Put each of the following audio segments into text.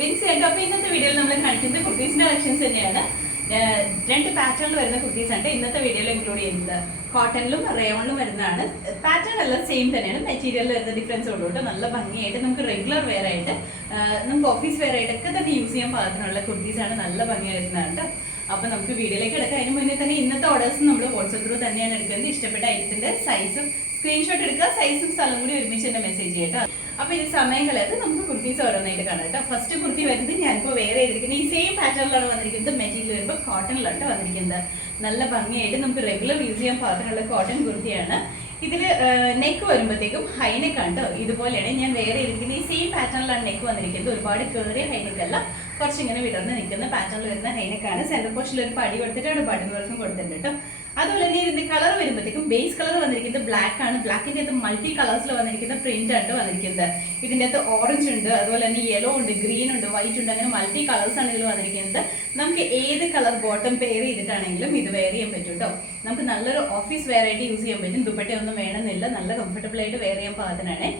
ബിൻസിയായിട്ട്. അപ്പോൾ ഇന്നത്തെ വീഡിയോയിൽ നമ്മൾ കാണിക്കുന്നത് കുർത്തീസിന്റെ കളക്ഷൻസ് തന്നെയാണ്. രണ്ട് പാറ്റേണിൽ വരുന്ന കുർത്തീസ് ആണ് ഇന്നത്തെ വീഡിയോയിൽ ഇൻക്ലൂഡ് ചെയ്യുന്നത്. കോട്ടണിലും റയോണിലും വരുന്നതാണ്. പാറ്റേൺ എല്ലാം സെയിം തന്നെയാണ്, മെറ്റീരിയലിൽ വരുന്ന ഡിഫറൻസ് ഉള്ളൂ കേട്ടോ. നല്ല ഭംഗിയായിട്ട് നമുക്ക് റെഗുലർ വെയർ ആയിട്ട് നമുക്ക് ഓഫീസ് വെയർ ആയിട്ടൊക്കെ തന്നെ യൂസ് ചെയ്യാൻ പാകത്തിനുള്ള കുർത്തീസാണ്. നല്ല ഭംഗിയായിരുന്നതാണ് കേട്ടോ. അപ്പോൾ നമുക്ക് വീഡിയോയിലേക്ക് എടുക്കാം. അതിന് മുന്നേ തന്നെ ഇന്നത്തെ ഓർഡേഴ്സ് നമ്മൾ വാട്സ്ആപ്പ് ത്രൂ തന്നെയാണ് എടുക്കുന്നത്. ഇഷ്ടപ്പെട്ട ഐറ്റത്തിന്റെ സൈസും സ്ക്രീൻഷോട്ട് എടുക്കുക, സൈസും സ്ഥലം കൂടി ഒരുമിച്ച് തന്നെ മെസ്സേജ് ചെയ്യട്ടോ. അപ്പോൾ ഇത് സമയം കളയാതെ നമുക്ക് കുർത്തീസ് ഓരോന്നായിട്ട് കാണാം കേട്ടോ. ഫസ്റ്റ് കുർത്തി വരുന്നത് ഞാനിപ്പോൾ വേറെ ചെയ്തിരിക്കുന്നത് ഈ സെയിം പാറ്റേണിലാണ് വന്നിരിക്കുന്നത്. മെറ്റീരിയൽ വരുമ്പോൾ കോട്ടണിലാണ് വന്നിരിക്കുന്നത്. നല്ല ഭംഗിയായിട്ട് നമുക്ക് റെഗുലർ യൂസ് ചെയ്യാൻ പാകത്തിനുള്ള കോട്ടൺ കുർത്തിയാണ്. ഇതിൽ നെക്ക് വരുമ്പോഴത്തേക്കും ഹൈനെക്ക് ആണ് കേട്ടോ. ഇതുപോലെയാണ് ഞാൻ വേറെ ചെയ്തിരിക്കുന്നത്. ഈ സെയിം പാറ്റേണിലാണ് നെക്ക് വന്നിരിക്കുന്നത്. ഒരുപാട് കയറിയ ഹൈനെക്ക് അല്ല, കുറച്ചിങ്ങനെ വിടർന്ന് നിൽക്കുന്ന പാറ്റേണിൽ വരുന്ന ഹൈനെക്കാണ്. സെൻറ്റർ പോർഷനിൽ ഒരു പടി കൊടുത്തിട്ടാണ് ബട്ടൺ വർക്കും കൊടുത്തിട്ടുണ്ട് കേട്ടോ. അതുപോലെ തന്നെ ഇതിന്റെ കളർ വരുമ്പോഴത്തേക്കും ബേസ് കളർ വന്നിരിക്കുന്നത് ബ്ലാക്ക് ആണ്. ബ്ലാക്കിന്റെ അകത്ത് മൾട്ടി കളേഴ്സിൽ വന്നിരിക്കുന്ന പ്രിന്റ് ആണ് വന്നിരിക്കുന്നത്. ഇതിന്റെ അകത്ത് ഓറഞ്ച് ഉണ്ട്, അതുപോലെ തന്നെ യെല്ലോ ഉണ്ട്, ഗ്രീൻ ഉണ്ട്, വൈറ്റ് ഉണ്ട്, അങ്ങനെ മൾട്ടി കളേഴ്സ് ആണ് ഇതിൽ വന്നിരിക്കുന്നത്. നമുക്ക് ഏത് കളർ ബോട്ടം പെയർ ചെയ്തിട്ടാണെങ്കിലും ഇത് വെയർ ചെയ്യാൻ പറ്റും കേട്ടോ. നമുക്ക് നല്ലൊരു ഓഫീസ് വെയർ ആയിട്ട് യൂസ് ചെയ്യാൻ പറ്റും. ദുപ്പട്ടയൊന്നും വേണമെന്നില്ല, നല്ല കംഫർട്ടബിൾ ആയിട്ട് വെയർ ചെയ്യാൻ പാകത്തിനാണ്.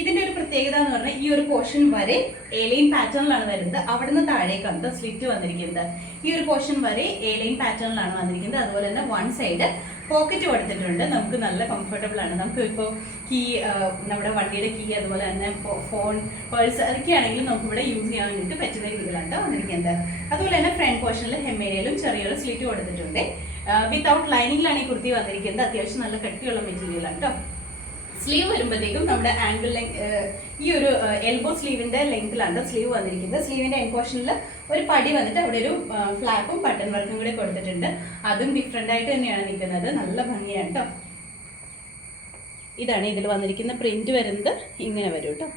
ഇതിന്റെ ഒരു പ്രത്യേകത എന്ന് പറഞ്ഞാൽ ഈ ഒരു പോർഷൻ വരെ എലൈൻ പാറ്റേണിലാണ് വരുന്നത്. അവിടുന്ന് താഴേക്കാണ് സ്ലിറ്റ് വന്നിരിക്കുന്നത്. ഈ ഒരു പോർഷൻ വരെ എലൈൻ പാറ്റേണിലാണ് വന്നിരിക്കുന്നത്. അതുപോലെ തന്നെ വൺ സൈഡ് പോക്കറ്റ് കൊടുത്തിട്ടുണ്ട്. നമുക്ക് നല്ല കംഫർട്ടബിൾ ആണ്. നമുക്ക് ഇപ്പോൾ കീ, നമ്മുടെ വണ്ടിയുടെ കീ, അതുപോലെ തന്നെ ഫോൺ, പേഴ്സ് അതൊക്കെ ആണെങ്കിലും നമുക്ക് ഇവിടെ യൂസ് ചെയ്യാൻ വേണ്ടിയിട്ട് പറ്റുന്ന രീതിയിലാണ് വന്നിരിക്കുന്നത്. അതുപോലെ തന്നെ ഫ്രണ്ട് പോർഷനിൽ ഹെമ്മേരിയയിലും ചെറിയൊരു സ്ലിറ്റ് കൊടുത്തിട്ടുണ്ട്. വിത്തൗട്ട് ലൈനിങ്ങിലാണ് ഈ കുർത്തി വന്നിരിക്കുന്നത്. അത്യാവശ്യം നല്ല കട്ടിയുള്ള മെറ്റീരിയലാണ് കേട്ടോ. സ്ലീവ് വരുമ്പോഴത്തേക്കും നമ്മുടെ ആംഗിൾ ഈ ഒരു എൽബോ സ്ലീവിന്റെ ലെങ്ത്തിലാണ് സ്ലീവ് വന്നിരിക്കുന്നത്. സ്ലീവിന്റെ എൻഡ് പോർഷനിൽ ഒരു പടി വന്നിട്ട് അവിടെ ഒരു ഫ്ലാപ്പും ബട്ടൺ വർക്കും കൂടി കൊടുത്തിട്ടുണ്ട്. അതും ഡിഫറെന്റ് ആയിട്ട് തന്നെയാണ് നിൽക്കുന്നത്. നല്ല ഭംഗിയാണ് കേട്ടോ. ഇതാണ് ഇതിൽ വന്നിരിക്കുന്ന പ്രിന്റ് വരുന്നത്. ഇങ്ങനെ വരും കേട്ടോ.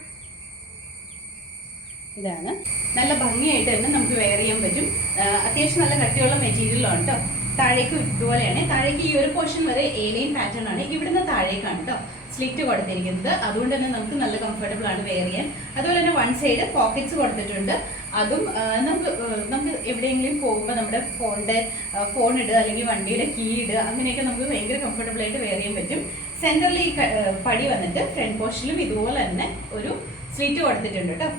ഇതാണ് നല്ല ഭംഗിയായിട്ട് തന്നെ നമുക്ക് വെയർ ചെയ്യാൻ പറ്റും. അത്യാവശ്യം നല്ല കട്ടിയുള്ള മെറ്റീരിയലാണ് കേട്ടോ. താഴേക്ക് ഇതുപോലെയാണ്. താഴേക്ക് ഈ ഒരു പോർഷൻ വരെ എലൈൻ പാറ്റേൺ ആണ്. ഇവിടുന്ന് താഴേക്കാണ് കേട്ടോ സ്ലിറ്റ് കൊടുത്തിരിക്കുന്നത്. അതുകൊണ്ട് തന്നെ നമുക്ക് നല്ല കംഫർട്ടബിൾ ആണ് വെയർ ചെയ്യാൻ. അതുപോലെ തന്നെ വൺ സൈഡ് പോക്കറ്റ്സ് കൊടുത്തിട്ടുണ്ട്. അതും നമുക്ക് എവിടെയെങ്കിലും പോകുമ്പോൾ നമ്മുടെ ഫോൺ ഇടുക, അല്ലെങ്കിൽ വണ്ടിയുടെ കീ ഇടുക, അങ്ങനെയൊക്കെ നമുക്ക് ഭയങ്കര കംഫർട്ടബിൾ ആയിട്ട് വെയർ ചെയ്യാൻ പറ്റും. സെന്ററിൽ ഈ പടി വന്നിട്ട് ഫ്രണ്ട് പോർഷനിലും ഇതുപോലെ തന്നെ ഒരു സ്ലിറ്റ് കൊടുത്തിട്ടുണ്ട് കേട്ടോ.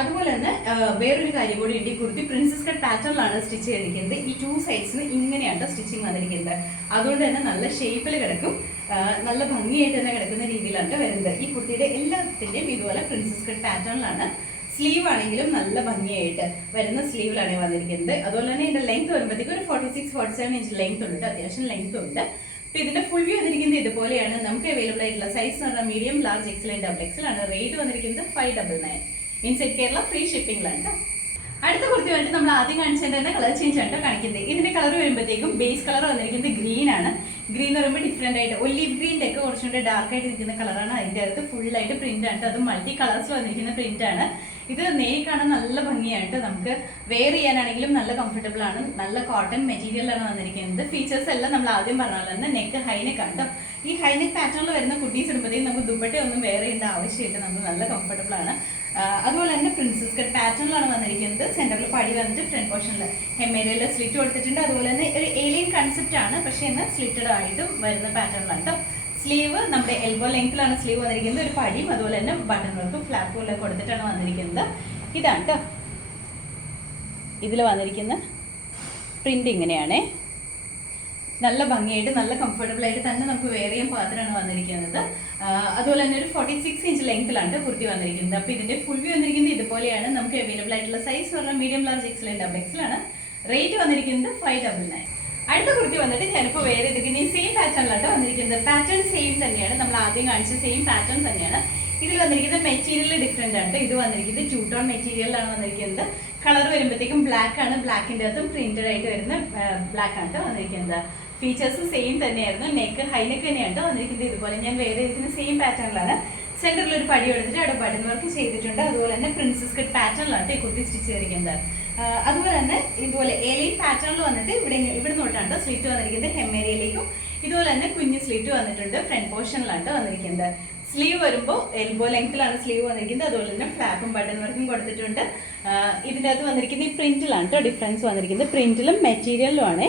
അതുപോലെ തന്നെ വേറൊരു കാര്യം കൂടി ഉണ്ട്. ഈ കുർത്തി പ്രിൻസസ് കട്ട് പാറ്റേണിലാണ് സ്റ്റിച്ച് ചെയ്തിരിക്കുന്നത്. ഈ ടു സൈഡ്സിന് ഇങ്ങനെയാണ് സ്റ്റിച്ചിങ് വന്നിരിക്കുന്നത്. അതുകൊണ്ട് തന്നെ നല്ല ഷേപ്പിൽ കിടക്കും, നല്ല ഭംഗിയായിട്ട് തന്നെ കിടക്കുന്ന രീതിയിലാണ് വരുന്നത്. ഈ കുർത്തിയുടെ എല്ലാത്തിൻ്റെയും ഇതുപോലെ പ്രിൻസസ് കട്ട് പാറ്റേണിലാണ്. സ്ലീവ് ആണെങ്കിലും നല്ല ഭംഗിയായിട്ട് വരുന്ന സ്ലീവിലാണ് വന്നിരിക്കുന്നത്. അതുപോലെ തന്നെ ഇതിന്റെ ലെങ്ത് വരുമ്പോഴത്തേക്കും ഒരു 46-47 ഇഞ്ച് ലെങ്ത് ഉണ്ട്. അത്യാവശ്യം ലെങ്ത് ഉണ്ട്. അപ്പോൾ ഇതിന്റെ ഫുൾ വ്യൂ വന്നിരിക്കുന്നത് ഇതുപോലെയാണ്. നമുക്ക് അവൈലബിൾ ആയിട്ടുള്ള സൈസ് എന്ന് പറഞ്ഞാൽ medium, large, XL and double XL ആണ്. റേറ്റ് വന്നിരിക്കുന്നത് 599. ഇൻസൈഡ് കേരള ഫ്രീ ഷിപ്പിംഗിലാണ്. അടുത്ത കുർത്തി വന്നിട്ട് നമ്മൾ ആദ്യം കാണിച്ചതിന്റെ തന്നെ കളർ ചേഞ്ച് ആണ് കാണിക്കുന്നത്. ഇതിന്റെ കളർ വരുമ്പോഴത്തേക്കും ബേസ് കളർ വന്നിരിക്കുന്നത് ഗ്രീൻ ആണ്. ഗ്രീൻ എന്ന് പറയുമ്പോൾ ഡിഫറെന്റ് ആയിട്ട് ഒലിവ് ഗ്രീൻ്റെ ഒക്കെ കുറച്ചുകൂടി ഡാർക്ക് ആയിട്ട് നിൽക്കുന്ന കളറാണ്. അതിന്റെ അകത്ത് ഫുൾ ആയിട്ട് പ്രിന്റ് ആണ്. അത് മൾട്ടി കളേഴ്സിൽ വന്നിരിക്കുന്ന പ്രിന്റ് ആണ്. ഇത് നേരി കാണാൻ നല്ല ഭംഗിയായിട്ട് നമുക്ക് വെയർ ചെയ്യാനാണെങ്കിലും നല്ല കംഫർട്ടബിൾ ആണ്. നല്ല കോട്ടൺ മെറ്റീരിയലാണ് വന്നിരിക്കുന്നത്. ഫീച്ചേഴ്സ് എല്ലാം നമ്മൾ ആദ്യം പറഞ്ഞ പോലെ തന്നെ നെക്ക് ഹൈനെക്ക് ആണ്. ഈ ഹൈനെക്ക് പാറ്റേണിൽ വരുന്ന കുർത്തീസ് ഇടുമ്പോഴത്തേക്കും നമുക്ക് ദുപ്പട്ടയൊന്നും വെയർ ചെയ്യേണ്ട ആവശ്യമില്ല. നമുക്ക് നല്ല കംഫർട്ടബിൾ ആണ്. അതുപോലെ തന്നെ പ്രിൻസസ് കട്ട് പാറ്റേണിലാണ് വന്നിരിക്കുന്നത്. സെന്ററിൽ പടി വന്നിട്ട് ഫ്രണ്ട് പോർഷനിൽ ഹെമ്മേരിയയിൽ സ്ലിറ്റ് കൊടുത്തിട്ടുണ്ട്. അതുപോലെ തന്നെ ഒരു ഏലിയൻ കൺസെപ്റ്റ് ആണ്, പക്ഷേ എന്നാൽ സ്ലിറ്റഡ് ആയിട്ടും വരുന്ന പാറ്റേണിലാണ് കേട്ടോ. സ്ലീവ് നമ്മുടെ എൽബോ ലെങ്ത്തിലാണ് സ്ലീവ് വന്നിരിക്കുന്നത്. ഒരു പടിയും അതുപോലെ തന്നെ ബട്ടൺ വർക്കും ഫ്ലാപ്പും എല്ലാം കൊടുത്തിട്ടാണ് വന്നിരിക്കുന്നത്. ഇതാണ് കേട്ടോ ഇതിൽ വന്നിരിക്കുന്ന പ്രിന്റ്. ഇങ്ങനെയാണ് നല്ല ഭംഗിയായിട്ട് നല്ല കംഫർട്ടബിൾ ആയിട്ട് തന്നെ നമുക്ക് വെയർ ചെയ്യാൻ പാകത്തിനാണ് വന്നിരിക്കുന്നത്. അതുപോലെ തന്നെ ഒരു 46 ഇഞ്ച് ലെങ്ത്തിലാണ് കുർത്തി വന്നിരിക്കുന്നത്. അപ്പോൾ ഇതിന്റെ ഫുൾ വ്യൂ വന്നിരിക്കുന്നത് ഇതുപോലെയാണ്. നമുക്ക് അവൈലബിൾ ആയിട്ടുള്ള സൈസ് പറഞ്ഞാൽ medium, large, XL and double XL ആണ്. റേറ്റ് വന്നിരിക്കുന്നത് 599. അടുത്ത കുർത്തി വന്നിട്ട് ഞാനിപ്പോൾ വേറെ ചെയ്തിരിക്കുന്നത് ഈ സെയിം പാറ്റേണിലാണ് വന്നിരിക്കുന്നത്. പാറ്റേൺ സെയിം തന്നെയാണ്, നമ്മൾ ആദ്യം കാണിച്ച സെയിം പാറ്റേൺ തന്നെയാണ്. ഇതിൽ വന്നിരിക്കുന്ന മെറ്റീരിയൽ ഡിഫറെന്റ് ആണ്. ഇത് വന്നിരിക്കുന്നത് 2 ടോൺ മെറ്റീരിയലാണ് വന്നിരിക്കുന്നത്. കളർ വരുമ്പോഴത്തേക്കും ബ്ലാക്ക് ആണ്. ബ്ലാക്കിന്റെ അകത്തും പ്രിന്റഡ് ആയിട്ട് വരുന്ന ബ്ലാക്ക് ആണ് വന്നിരിക്കുന്നത്. ഫീച്ചേഴ്സ് സെയിം തന്നെയായിരുന്നു. നെക്ക് ഹൈനെക്ക് തന്നെയാണ് വന്നിരിക്കുന്നത്. ഇതുപോലെ ഞാൻ വേറെ ചെയ്തിരിക്കുന്ന സെയിം പാറ്റേണിലാണ്. സെന്ററിൽ ഒരു പടി എടുത്തിട്ട് അവിടെ ബട്ടൺ വർക്ക് ചെയ്തിട്ടുണ്ട്. അതുപോലെ തന്നെ പ്രിൻസസ് കട്ട് പാറ്റേണിലാണ് ഈ കുർത്തി സ്റ്റിച്ച് ചെയ്തിരിക്കുന്നത്. അതുപോലെ തന്നെ ഇതുപോലെ എലൈൻ പാറ്റേണിൽ വന്നിട്ട് ഇവിടെ നോട്ടാണ് സ്ലിറ്റ് വന്നിരിക്കുന്നത്. ഹെമ്മേരിയയിലേക്കും ഇതുപോലെ തന്നെ കുഞ്ഞ് സ്ലിറ്റ് വന്നിട്ടുണ്ട്. ഫ്രണ്ട് പോർഷനിലാണ് വന്നിരിക്കുന്നത്. സ്ലീവ് വരുമ്പോൾ എൽബോ ലെങ്ത്തിലാണ് സ്ലീവ് വന്നിരിക്കുന്നത്. അതുപോലെ തന്നെ ഫ്ലാപ്പും ബട്ടൺ വർക്കും കൊടുത്തിട്ടുണ്ട്. ഇതിൻ്റെ അകത്ത് വന്നിരിക്കുന്ന ഈ പ്രിന്റിലാണ് കേട്ടോ ഡിഫറൻസ് വന്നിരിക്കുന്നത്. പ്രിന്റിലും മെറ്റീരിയലിലും ആണ്.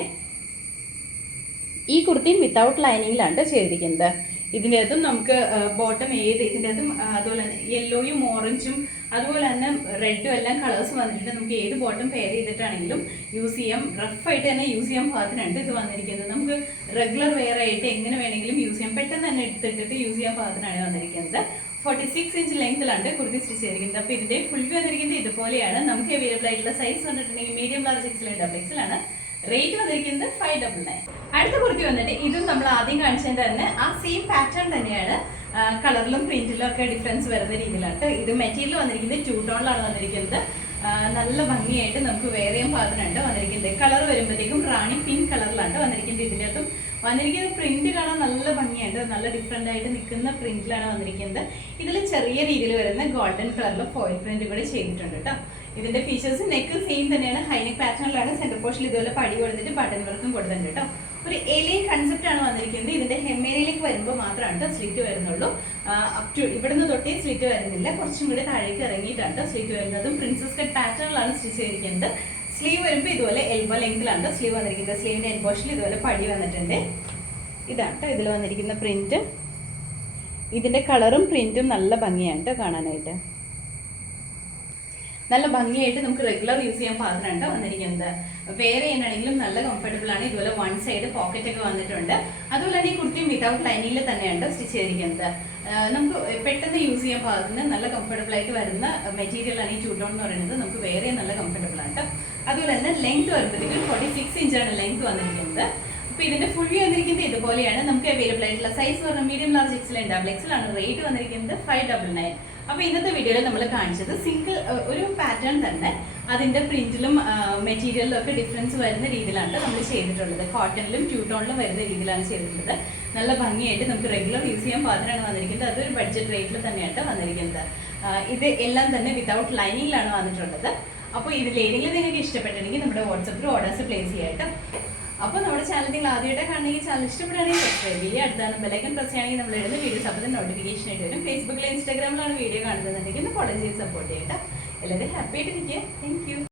ഈ കുർത്തിയും വിത്തൗട്ട് ലൈനിങ്ങിലാണ് ചെയ്തിരിക്കുന്നത്. ഇതിൻ്റെ അകത്തും നമുക്ക് ബോട്ടം ഏത് ഇതിൻ്റെ അകത്തും അതുപോലെ തന്നെ യെല്ലോയും ഓറഞ്ചും അതുപോലെ തന്നെ റെഡും എല്ലാം കളേഴ്സ് വന്നിട്ടുണ്ട്. നമുക്ക് ഏത് ബോട്ടം പെയർ ചെയ്തിട്ടാണെങ്കിലും യൂസ് ചെയ്യാം. റഫായിട്ട് തന്നെ യൂസ് ചെയ്യാൻ പാകത്തിനുണ്ട് ഇത് വന്നിരിക്കുന്നത്. നമുക്ക് റെഗുലർ വെയർ ആയിട്ട് എങ്ങനെ വേണമെങ്കിലും യൂസ് ചെയ്യാം. പെട്ടെന്ന് തന്നെ എടുത്തിട്ടിട്ട് യൂസ് ചെയ്യാൻ പാകത്തിനാണ് വന്നിരിക്കുന്നത്. 46 ഇഞ്ച് ലെങ്ത്തിലാണ് കുർത്തി സ്റ്റിച്ച് ചെയ്തിരിക്കുന്നത്. അപ്പോൾ ഇതിന്റെ ഫുൾ വ്യൂ വന്നിരിക്കുന്നത് ഇതുപോലെയാണ്. നമുക്ക് അവൈലബിൾ ആയിട്ടുള്ള സൈസ് വന്നിട്ടുണ്ടെങ്കിൽ medium, large, XL, double XL ആണ്. റേറ്റ് വന്നിരിക്കുന്നത് 599. അടുത്ത കുർത്തി വന്നിട്ട് ഇതും നമ്മൾ ആദ്യം കാണിച്ചതിന്റെ തന്നെ ആ സെയിം പാറ്റേൺ തന്നെയാണ്. കളറിലും പ്രിന്റിലും ഒക്കെ ഡിഫറൻസ് വരുന്ന രീതിയിലാണ്. ഇത് മെറ്റീരിയൽ വന്നിരിക്കുന്നത് 2 ടോണിലാണ് വന്നിരിക്കുന്നത്. നല്ല ഭംഗിയായിട്ട് നമുക്ക് വെയർ ചെയ്യാൻ പാകത്തിനുണ്ട് വന്നിരിക്കുന്നത്. കളർ വരുമ്പോഴത്തേക്കും റാണി പിങ്ക് കളറിലാണ് വന്നിരിക്കുന്നത്. ഇതിനകത്തും വന്നിരിക്കുന്ന പ്രിന്റ് കാണാൻ നല്ല ഭംഗിയായിട്ട് നല്ല ഡിഫറെന്റ് ആയിട്ട് നിൽക്കുന്ന പ്രിന്റിലാണ് വന്നിരിക്കുന്നത്. ഇതിൽ ചെറിയ രീതിയിൽ വരുന്ന ഗോൾഡൻ കളറിൽ ഫോയിൽ പ്രിന്റ് കൂടെ ചെയ്തിട്ടുണ്ട് കേട്ടോ. ഇതിന്റെ ഫീച്ചേഴ്സ് നെക്ക് സെയിം തന്നെയാണ്. ഹൈനെക്ക് പാറ്റേണിലാണ്. സെന്റർ പോർഷനിൽ ഇതുപോലെ പടി കൊടുത്തിട്ട് ബട്ടൺ വർക്കും കൊടുത്തിട്ടുണ്ട് കേട്ടോ. ഒരു എലിയൻ കൺസെപ്റ്റ് ആണ് വന്നിരിക്കുന്നത്. ഇതിന്റെ ഹെമ്മേരിയിലേക്ക് വരുമ്പോൾ മാത്രമാണ് സ്ലിറ്റ് വരുന്നുള്ളൂ. അപ് ടു ഇവിടുന്ന് തൊട്ടേ സ്ലിറ്റ് വരുന്നില്ല. കുറച്ചും കൂടി താഴേക്ക് ഇറങ്ങിയിട്ടാണ് സ്ലിറ്റ് വരുന്നതും. പ്രിൻസസ് കട്ട് പാറ്റേണിലാണ് സ്റ്റിച്ച് ചെയ്തിരിക്കുന്നത്. സ്ലീവ് വരുമ്പോൾ ഇതുപോലെ എൽബോ ലെങ്തിലാണ് സ്ലീവ് വന്നിരിക്കുന്നത്. സ്ലീവിന്റെ എൻ പോർഷനിൽ ഇതുപോലെ പടി വന്നിട്ടുണ്ട്. ഇതാണ് ഇതിൽ വന്നിരിക്കുന്ന പ്രിന്റ്. ഇതിന്റെ കളറും പ്രിന്റും നല്ല ഭംഗിയാണ് കാണാനായിട്ട്. നല്ല ഭംഗിയായിട്ട് നമുക്ക് റെഗുലർ യൂസ് ചെയ്യാൻ പാകത്തിനുണ്ട് വന്നിരിക്കുന്നത്. വെയർ ചെയ്യാനാണെങ്കിലും നല്ല കംഫർട്ടബിൾ ആണ്. ഇതുപോലെ വൺ സൈഡ് പോക്കറ്റ് ഒക്കെ വന്നിട്ടുണ്ട്. അതുപോലെ തന്നെ ഈ കുർത്തിയും വിതൗട്ട് ലൈനിങ്ങിൽ തന്നെയാണ് സ്റ്റിച്ച് ചെയ്തിരിക്കുന്നത്. നമുക്ക് പെട്ടെന്ന് യൂസ് ചെയ്യാൻ പാകത്തിന് നല്ല കംഫർട്ടബിൾ ആയിട്ട് വരുന്ന മെറ്റീരിയൽ ആണ് ഈ 2 ടോൺ എന്ന് പറയുന്നത്. നമുക്ക് വെയർ ചെയ്യാൻ നല്ല കംഫർട്ടബിൾ ആണ്. അതുപോലെ തന്നെ ലെങ്ത് വരുമ്പോഴത്തേക്കും 46 ഇഞ്ചാണ് ലെങ്ത് വന്നിരിക്കുന്നത്. അപ്പോൾ ഇതിന്റെ ഫുൾ വ്യൂ വന്നിരിക്കുന്നത് ഇതുപോലെയാണ്. നമുക്ക് അവൈലബിൾ ആയിട്ടുള്ള സൈസ് പറഞ്ഞാൽ medium, large, XL, double XL ആണ്. റേറ്റ് വന്നിരിക്കുന്നത് 599. അപ്പോൾ ഇന്നത്തെ വീഡിയോയിൽ നമ്മൾ കാണിച്ചത് സിംഗിൾ ഒരു പാറ്റേൺ തന്നെ അതിന്റെ പ്രിന്റിലും മെറ്റീരിയലിലും ഒക്കെ ഡിഫറൻസ് വരുന്ന രീതിയിലാണ് നമ്മൾ ചെയ്തിട്ടുള്ളത്. കോട്ടണിലും 2 ടോണിലും വരുന്ന രീതിയിലാണ് ചെയ്തിട്ടുള്ളത്. നല്ല ഭംഗിയായിട്ട് നമുക്ക് റെഗുലർ യൂസ് ചെയ്യാൻ പാകത്തിനാണ് വന്നിരിക്കുന്നത്. അതൊരു ബഡ്ജറ്റ് റേറ്റിൽ തന്നെയാണ് വന്നിരിക്കുന്നത്. ഇത് എല്ലാം തന്നെ വിതൗട്ട് ലൈനിങ്ങിലാണ് വന്നിട്ടുള്ളത്. അപ്പോൾ ഇതിൽ ഏതെങ്കിലും നിങ്ങൾക്ക് ഇഷ്ടപ്പെട്ടിട്ടുണ്ടെങ്കിൽ നമ്മുടെ വാട്സപ്പിൽ ഓർഡേഴ്സ് പ്ലേസ് ചെയ്യാട്ടോ. അപ്പോൾ നമ്മുടെ ചാനൽ നിങ്ങൾ ആദ്യമായിട്ട് കാണണമെങ്കിൽ ചാനൽ ഇഷ്ടപ്പെടുകയാണെങ്കിൽ സബ്സ്ക്രൈബ് ചെയ്യുക. അടുത്താണ് ബെലൈക്കൺ പ്രസ് ചെയ്യുകയാണെങ്കിൽ നമ്മൾ എഴുതുന്ന വീഡിയോസ് അപ്പോൾ തന്നെ നോട്ടിഫിക്കേഷൻ ആയിട്ട് വരും. ഫേസ്ബുക്കിലും ഇൻസ്റ്റാഗ്രാമിലാണ് വീഡിയോ കാണുന്നതെന്നുണ്ടെങ്കിൽ ഫോളോ ചെയ്ത് സപ്പോർട്ട് ചെയ്യട്ടോ. എല്ലാവരും ഹാപ്പി ആയിട്ടിരിക്കുക. Thank you.